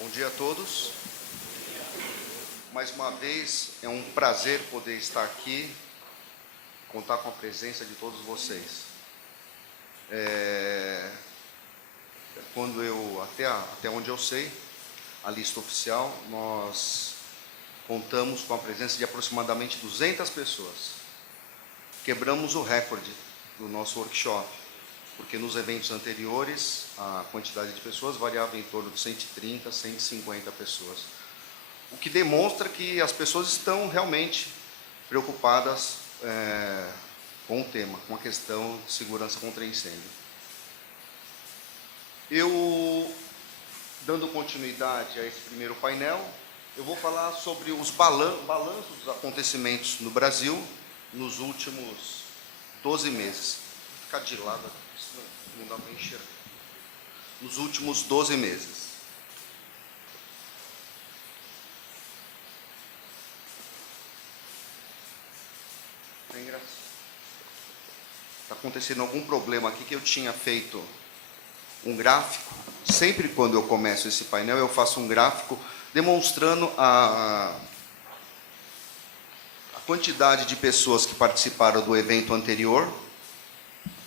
Bom dia a todos. Mais uma vez, é um prazer poder estar aqui, contar com a presença de todos vocês. Até onde eu sei, a lista oficial, nós contamos com a presença de aproximadamente 200 pessoas. Quebramos o recorde do nosso workshop, porque nos eventos anteriores a quantidade de pessoas variava em torno de 130, 150 pessoas. O que demonstra que as pessoas estão realmente preocupadas com o tema, com a questão de segurança contra incêndio. Dando continuidade a esse primeiro painel, eu vou falar sobre os balanços dos acontecimentos no Brasil nos últimos 12 meses. Vou ficar de lado aqui, senão não dá para enxergar. Nos últimos 12 meses. Está acontecendo algum problema aqui que eu tinha feito um gráfico. Sempre quando eu começo esse painel, eu faço um gráfico demonstrando a quantidade de pessoas que participaram do evento anterior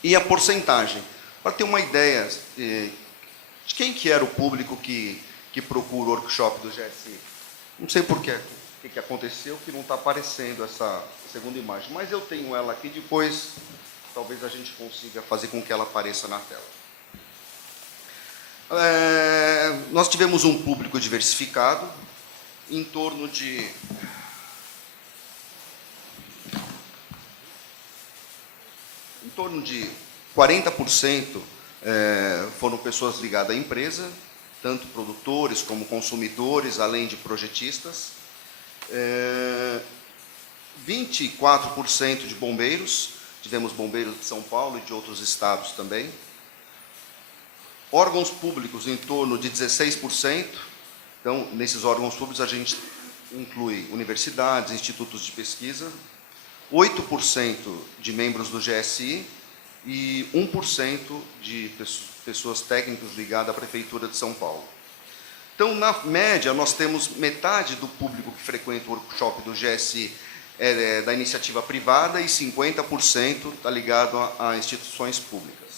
e a porcentagem, para ter uma ideia de quem que era o público que procura o workshop do GSI. Não sei por quê, o que aconteceu, que não está aparecendo essa segunda imagem, mas eu tenho ela aqui, depois talvez a gente consiga fazer com que ela apareça na tela. Nós tivemos um público diversificado, em torno de 40% foram pessoas ligadas à empresa, tanto produtores como consumidores, além de projetistas. 24% de bombeiros, tivemos bombeiros de São Paulo e de outros estados também. Órgãos públicos em torno de 16%. Então, nesses órgãos públicos a gente inclui universidades, institutos de pesquisa, 8% de membros do GSI e 1% de pessoas técnicas ligadas à Prefeitura de São Paulo. Então, na média, nós temos metade do público que frequenta o workshop do GSI da iniciativa privada e 50% está ligado a instituições públicas.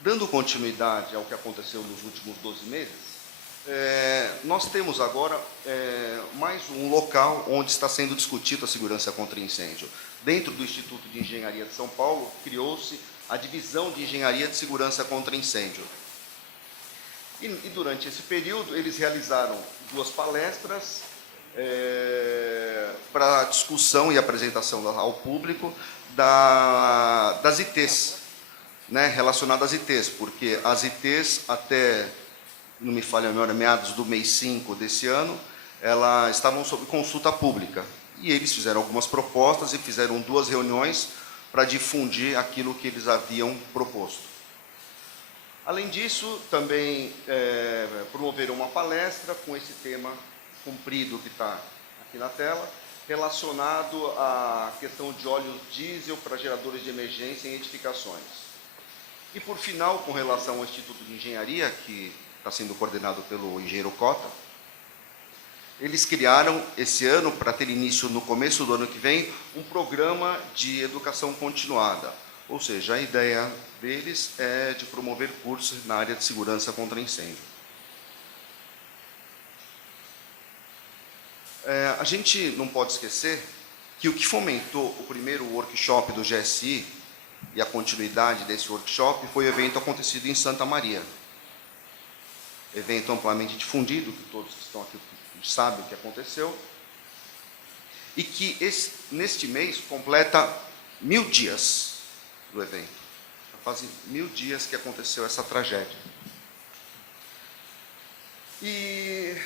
Dando continuidade ao que aconteceu nos últimos 12 meses, nós temos agora mais um local onde está sendo discutida a segurança contra incêndio. Dentro do Instituto de Engenharia de São Paulo, criou-se a Divisão de Engenharia de Segurança contra Incêndio. E durante esse período, eles realizaram 2 palestras para discussão e apresentação ao público das ITs, relacionadas às ITs, porque as ITs, até, não me falha a memória, meados do mês 5 desse ano, elas estavam sob consulta pública. E eles fizeram algumas propostas e fizeram 2 reuniões para difundir aquilo que eles haviam proposto. Além disso, também promoveram uma palestra com esse tema comprido que está aqui na tela, relacionado à questão de óleos diesel para geradores de emergência em edificações. E, por final, com relação ao Instituto de Engenharia, que está sendo coordenado pelo engenheiro Cota, eles criaram, esse ano, para ter início no começo do ano que vem, um programa de educação continuada. Ou seja, a ideia deles é de promover cursos na área de segurança contra incêndio. A gente não pode esquecer que o que fomentou o primeiro workshop do GSI e a continuidade desse workshop foi o evento acontecido em Santa Maria. Evento amplamente difundido, que todos que estão aqui sabem o que aconteceu, e que neste mês completa 1000 dias do evento. Fazem 1000 dias que aconteceu essa tragédia. E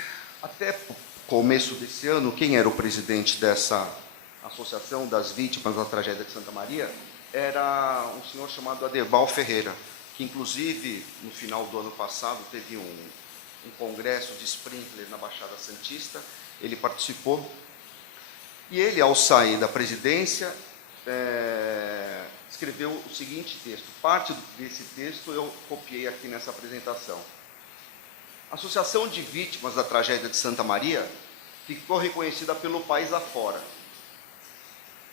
até começo desse ano, quem era o presidente dessa Associação das Vítimas da Tragédia de Santa Maria era um senhor chamado Aderbal Ferreira, que inclusive no final do ano passado teve um congresso de sprinkler na Baixada Santista, ele participou, e ele, ao sair da presidência, escreveu o seguinte texto. Parte desse texto eu copiei aqui nessa apresentação. A Associação de Vítimas da Tragédia de Santa Maria ficou reconhecida pelo país afora.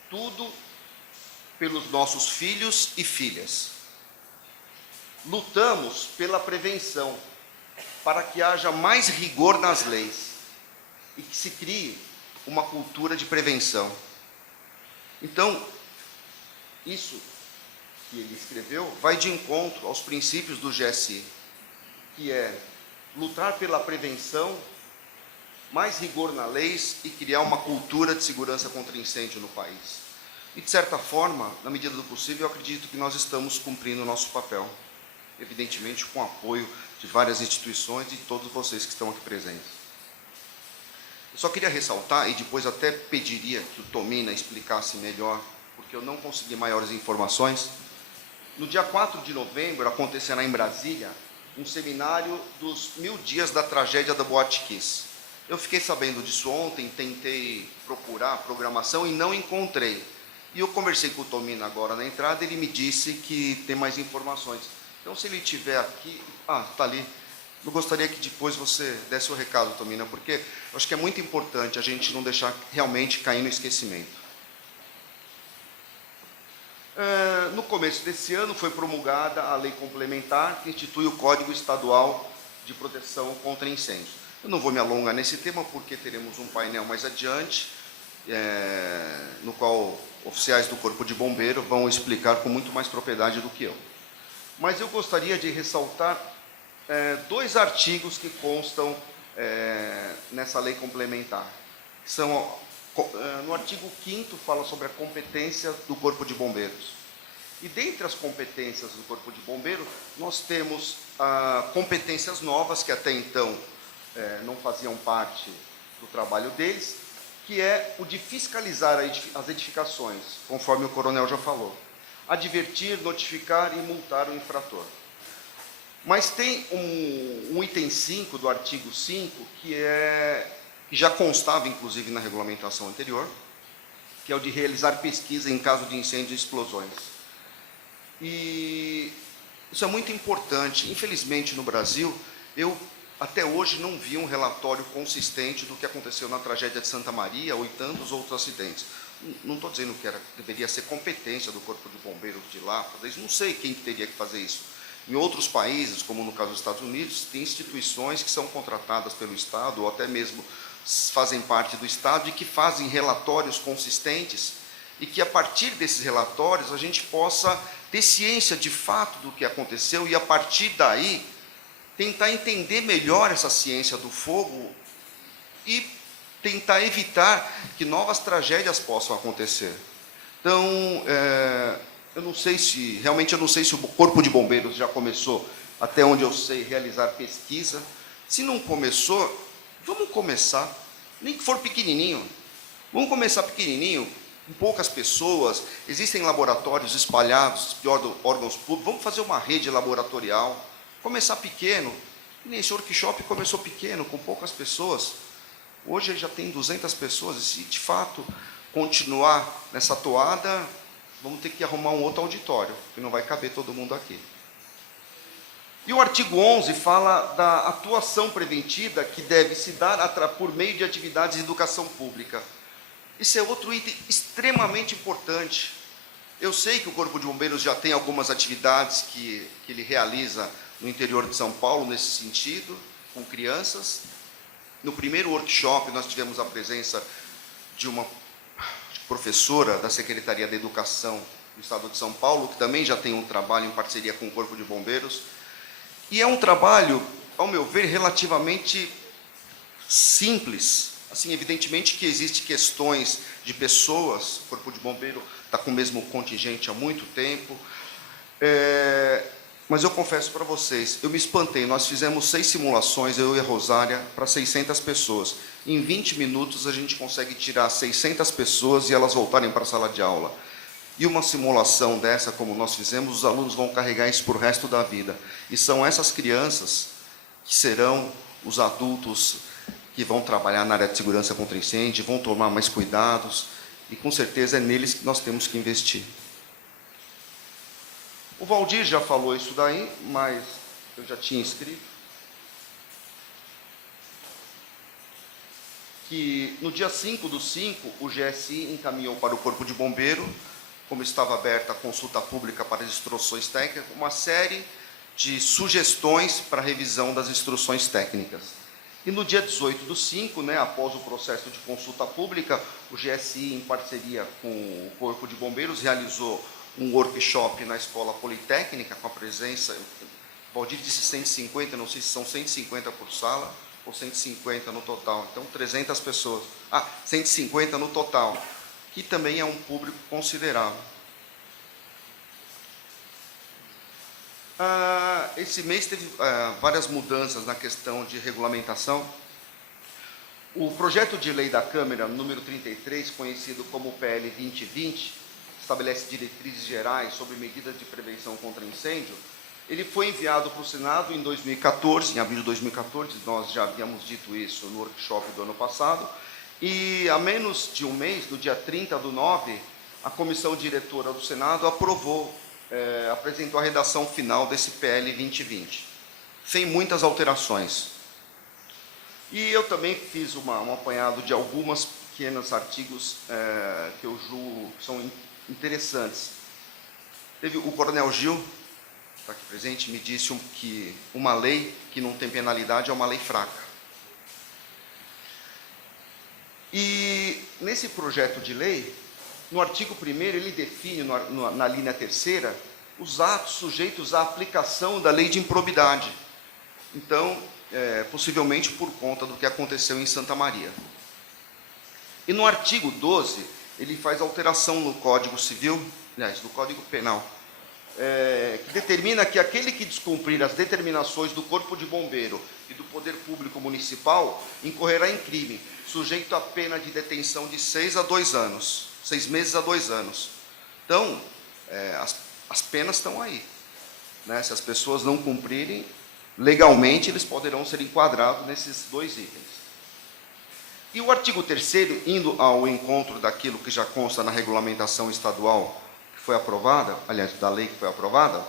Tudo pelos nossos filhos e filhas. Lutamos pela prevenção, para que haja mais rigor nas leis e que se crie uma cultura de prevenção. Então, isso que ele escreveu vai de encontro aos princípios do GSI, que é lutar pela prevenção, mais rigor nas leis e criar uma cultura de segurança contra incêndio no país. E, de certa forma, na medida do possível, eu acredito que nós estamos cumprindo o nosso papel, evidentemente com o apoio de várias instituições e de todos vocês que estão aqui presentes. Eu só queria ressaltar, e depois até pediria que o Tomina explicasse melhor, porque eu não consegui maiores informações. No dia 4 de novembro, acontecerá em Brasília um seminário dos 1000 dias da tragédia da Boate Kiss. Eu fiquei sabendo disso ontem, tentei procurar a programação e não encontrei. E eu conversei com o Tomina agora na entrada, ele me disse que tem mais informações. Então, se ele estiver aqui... está ali. Eu gostaria que depois você desse o recado, Tomina, porque eu acho que é muito importante a gente não deixar realmente cair no esquecimento. No começo desse ano foi promulgada a lei complementar que institui o Código Estadual de Proteção contra Incêndios. Eu não vou me alongar nesse tema porque teremos um painel mais adiante, no qual oficiais do Corpo de Bombeiro vão explicar com muito mais propriedade do que eu. Mas eu gostaria de ressaltar 2 artigos que constam nessa lei complementar. No artigo 5º fala sobre a competência do Corpo de Bombeiros. E dentre as competências do Corpo de Bombeiros, nós temos competências novas que até então não faziam parte do trabalho deles, que é o de fiscalizar as edificações, conforme o coronel já falou. Advertir, notificar e multar o infrator. Mas tem um item 5 do artigo 5, que já constava, inclusive, na regulamentação anterior, que é o de realizar pesquisa em caso de incêndios e explosões. E isso é muito importante. Infelizmente, no Brasil, eu até hoje não vi um relatório consistente do que aconteceu na tragédia de Santa Maria ou em tantos outros acidentes. Não estou dizendo que deveria ser competência do Corpo de Bombeiros de lá, não sei quem teria que fazer isso. Em outros países, como no caso dos Estados Unidos, tem instituições que são contratadas pelo Estado, ou até mesmo fazem parte do Estado, e que fazem relatórios consistentes, e que a partir desses relatórios a gente possa ter ciência de fato do que aconteceu, e a partir daí tentar entender melhor essa ciência do fogo e tentar evitar que novas tragédias possam acontecer. Então, eu não sei se o Corpo de Bombeiros já começou, até onde eu sei, realizar pesquisa. Se não começou, vamos começar, nem que for pequenininho. Vamos começar pequenininho, com poucas pessoas. Existem laboratórios espalhados de órgãos públicos. Vamos fazer uma rede laboratorial. Começar pequeno. Esse workshop começou pequeno, com poucas pessoas. Hoje ele já tem 200 pessoas. E se, de fato, continuar nessa toada, vamos ter que arrumar um outro auditório, porque não vai caber todo mundo aqui. E o artigo 11 fala da atuação preventiva que deve se dar por meio de atividades de educação pública. Esse é outro item extremamente importante. Eu sei que o Corpo de Bombeiros já tem algumas atividades que ele realiza no interior de São Paulo, nesse sentido, com crianças. No primeiro workshop, nós tivemos a presença de uma professora da Secretaria da Educação do Estado de São Paulo, que também já tem um trabalho em parceria com o Corpo de Bombeiros. E é um trabalho, ao meu ver, relativamente simples. Assim, evidentemente que existem questões de pessoas, o Corpo de Bombeiro está com o mesmo contingente há muito tempo, mas eu confesso para vocês, eu me espantei. Nós fizemos 6 simulações, eu e a Rosária, para 600 pessoas. Em 20 minutos a gente consegue tirar 600 pessoas e elas voltarem para a sala de aula. E uma simulação dessa, como nós fizemos, os alunos vão carregar isso para o resto da vida. E são essas crianças que serão os adultos que vão trabalhar na área de segurança contra incêndio, vão tomar mais cuidados, e com certeza é neles que nós temos que investir. O Valdir já falou isso daí, mas eu já tinha escrito, que no dia 5/5, o GSI encaminhou para o Corpo de Bombeiro, como estava aberta a consulta pública para as instruções técnicas, uma série de sugestões para revisão das instruções técnicas. E no dia 18/5, né, após o processo de consulta pública, o GSI, em parceria com o Corpo de Bombeiros, realizou um workshop na Escola Politécnica, com a presença, o Valdir disse 150, não sei se são 150 por sala, ou 150 no total, então 300 pessoas. 150 no total, que também é um público considerável. Esse mês teve várias mudanças na questão de regulamentação. O projeto de lei da Câmara, número 33, conhecido como PL 2020, estabelece diretrizes gerais sobre medidas de prevenção contra incêndio. Ele foi enviado para o Senado em 2014, em abril de 2014, nós já havíamos dito isso no workshop do ano passado, e há menos de um mês, no dia 30/9, a comissão diretora do Senado aprovou, apresentou a redação final desse PL 2020, sem muitas alterações. E eu também fiz um apanhado de algumas pequenos artigos que eu julgo que são interessantes. Teve o Coronel Gil, que está aqui presente, me disse que uma lei que não tem penalidade é uma lei fraca. E nesse projeto de lei, no artigo 1º, ele define, na linha 3ª, os atos sujeitos à aplicação da lei de improbidade. Então, possivelmente por conta do que aconteceu em Santa Maria. E no artigo 12, ele faz alteração no Código Civil, aliás, no Código Penal, que determina que aquele que descumprir as determinações do Corpo de Bombeiro e do Poder Público Municipal incorrerá em crime, sujeito a pena de detenção de 6 meses a 2 anos. Então, as penas estão aí, né? Se as pessoas não cumprirem, legalmente eles poderão ser enquadrados nesses 2 itens. E o artigo 3º, indo ao encontro daquilo que já consta na regulamentação estadual que foi aprovada, aliás, da lei que foi aprovada,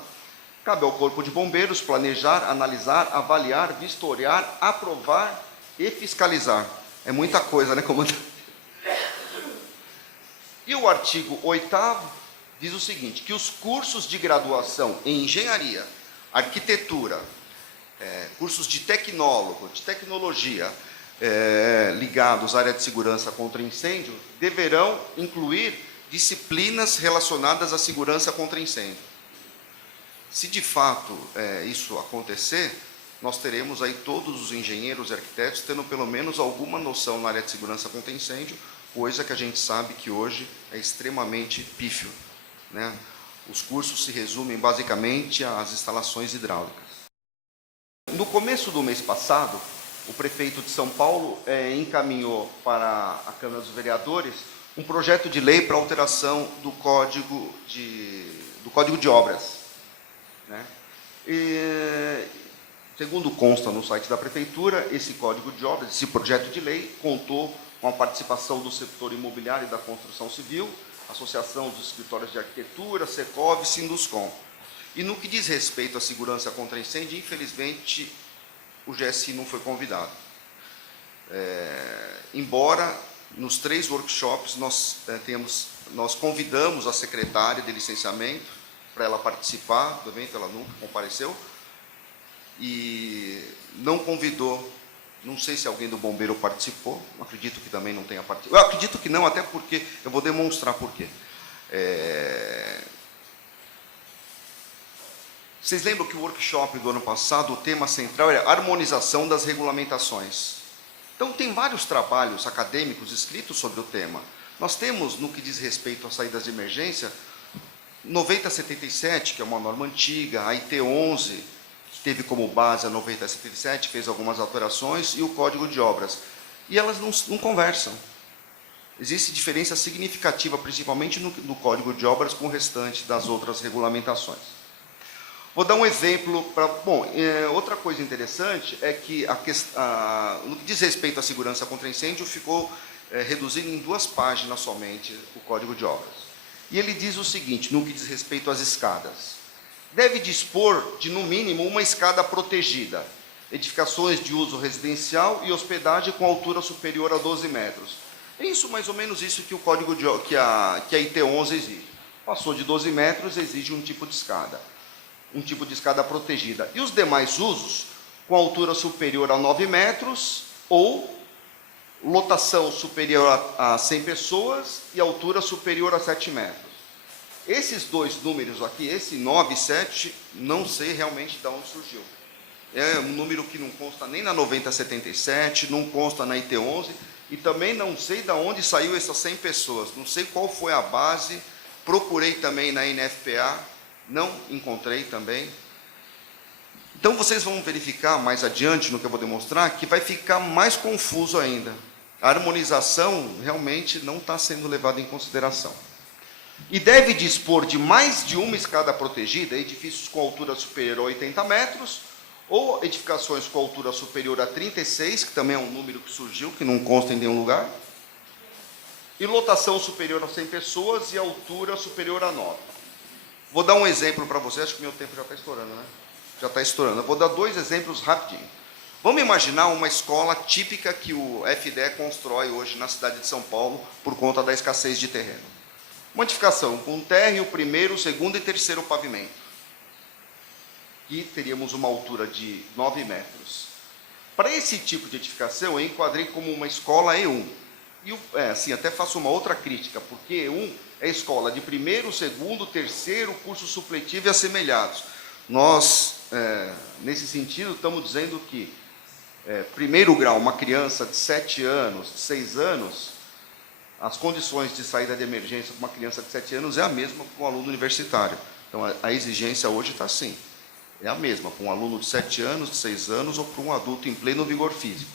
cabe ao Corpo de Bombeiros planejar, analisar, avaliar, vistoriar, aprovar e fiscalizar. É muita coisa, né, comandante? E o artigo 8º diz o seguinte, que os cursos de graduação em engenharia, arquitetura, cursos de tecnólogo, de tecnologia, ligados à área de segurança contra incêndio, deverão incluir disciplinas relacionadas à segurança contra incêndio. Se de fato isso acontecer, nós teremos aí todos os engenheiros e arquitetos tendo pelo menos alguma noção na área de segurança contra incêndio, coisa que a gente sabe que hoje é extremamente pífio, né? Os cursos se resumem basicamente às instalações hidráulicas. No começo do mês passado, o prefeito de São Paulo encaminhou para a Câmara dos Vereadores um projeto de lei para alteração do Código de Obras, né? E, segundo consta no site da Prefeitura, esse Código de Obras, esse projeto de lei, contou com a participação do setor imobiliário e da construção civil, Associação dos Escritórios de Arquitetura, Secov e Sinduscom. E no que diz respeito à segurança contra incêndio, infelizmente, o GSI não foi convidado. Embora nos 3 workshops nós convidamos a secretária de licenciamento para ela participar do evento, ela nunca compareceu, e não convidou, não sei se alguém do bombeiro participou, acredito que também não tenha participado, eu acredito que não, até porque, eu vou demonstrar por quê. Vocês lembram que o workshop do ano passado, o tema central era harmonização das regulamentações. Então, tem vários trabalhos acadêmicos escritos sobre o tema. Nós temos, no que diz respeito às saídas de emergência, 9077, que é uma norma antiga, a IT11, que teve como base a 9077, fez algumas alterações, e o Código de Obras. E elas não conversam. Existe diferença significativa, principalmente no Código de Obras, com o restante das outras regulamentações. Vou dar um exemplo para... Bom, outra coisa interessante é que no que diz respeito à segurança contra incêndio, ficou reduzido em 2 páginas somente o Código de Obras. E ele diz o seguinte, no que diz respeito às escadas, deve dispor de, no mínimo, uma escada protegida, edificações de uso residencial e hospedagem com altura superior a 12 metros. É isso, mais ou menos isso que o código que a IT11 exige. Passou de 12 metros, exige um tipo de escada protegida. E os demais usos, com altura superior a 9 metros ou lotação superior a 100 pessoas e altura superior a 7 metros. Esses dois números aqui, esse 9 e 7, não sei realmente de onde surgiu. É um número que não consta nem na 9077, não consta na IT11, e também não sei de onde saiu essas 100 pessoas. Não sei qual foi a base, procurei também na NFPA, não encontrei também. Então, vocês vão verificar mais adiante, no que eu vou demonstrar, que vai ficar mais confuso ainda. A harmonização realmente não está sendo levada em consideração. E deve dispor de mais de uma escada protegida, edifícios com altura superior a 80 metros, ou edificações com altura superior a 36, que também é um número que surgiu, que não consta em nenhum lugar, e lotação superior a 100 pessoas e altura superior a 9. Vou dar um exemplo para vocês, acho que meu tempo já está estourando, né? Já está estourando. Eu vou dar dois exemplos rapidinho. Vamos imaginar uma escola típica que o FDE constrói hoje na cidade de São Paulo, por conta da escassez de terreno. Uma edificação com térreo, primeiro, segundo e terceiro pavimento. E teríamos uma altura de 9 metros. Para esse tipo de edificação, eu enquadrei como uma escola E1. E assim, até faço uma outra crítica, porque E1 é escola de primeiro, segundo, terceiro, curso supletivo e assemelhados. Nós, nesse sentido, estamos dizendo que primeiro grau, uma criança de 7 anos, de 6 anos, as condições de saída de emergência para uma criança de 7 anos é a mesma para um aluno universitário. Então, a exigência hoje está assim. É a mesma para um aluno de 7 anos, de 6 anos, ou para um adulto em pleno vigor físico.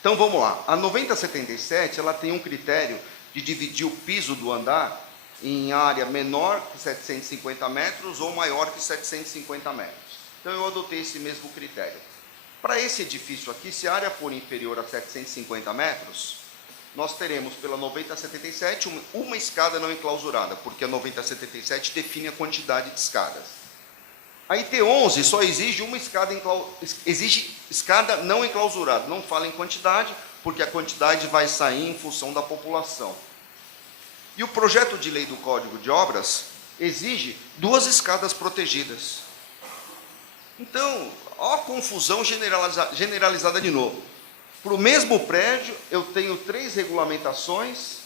Então, vamos lá. A 9077, ela tem um critério de dividir o piso do andar em área menor que 750 metros ou maior que 750 metros. Então, eu adotei esse mesmo critério. Para esse edifício aqui, se a área for inferior a 750 metros, nós teremos pela 9077 uma escada não enclausurada, porque a 9077 define a quantidade de escadas. A IT11 só exige uma escada, exige escada não enclausurada, não fala em quantidade, porque a quantidade vai sair em função da população. E o projeto de lei do Código de Obras exige 2 escadas protegidas. Então, ó a confusão generalizada de novo. Para o mesmo prédio, eu tenho 3 regulamentações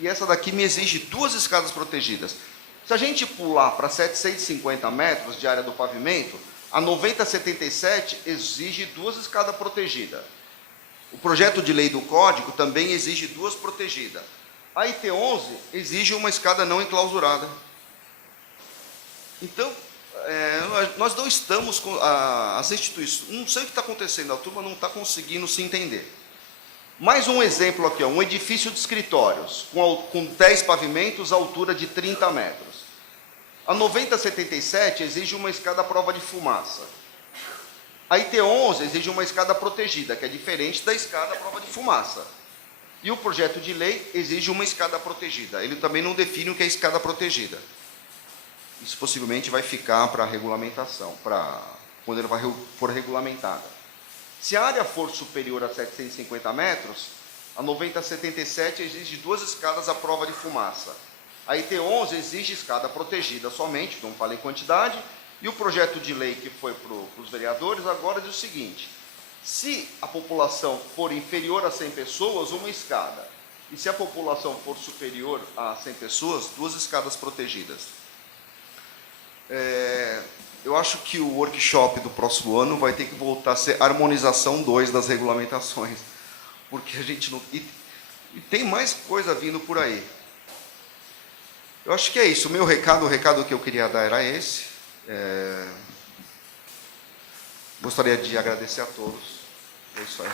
e essa daqui me exige 2 escadas protegidas. Se a gente pular para 750 metros de área do pavimento, a 9077 exige 2 escadas protegidas. O projeto de lei do Código também exige 2 protegidas. A IT11 exige uma escada não enclausurada. Então, nós não estamos com as instituições, não sei o que está acontecendo, a turma não está conseguindo se entender. Mais um exemplo aqui, ó, um edifício de escritórios com 10 pavimentos, altura de 30 metros. A 9077 exige uma escada à prova de fumaça. A IT11 exige uma escada protegida, que é diferente da escada à prova de fumaça. E o projeto de lei exige uma escada protegida. Ele também não define o que é escada protegida. Isso possivelmente vai ficar para a regulamentação, quando ele for regulamentada. Se a área for superior a 750 metros, a 9077 exige 2 escadas à prova de fumaça. A IT11 exige escada protegida somente, não falei quantidade, e o projeto de lei que foi para os vereadores agora diz o seguinte: se a população for inferior a 100 pessoas, uma escada. E se a população for superior a 100 pessoas, 2 escadas protegidas. Eu acho que o workshop do próximo ano vai ter que voltar a ser harmonização 2 das regulamentações, porque a gente não... E tem mais coisa vindo por aí. Eu acho que é isso. O recado que eu queria dar era esse. Gostaria de agradecer a todos. É isso aí.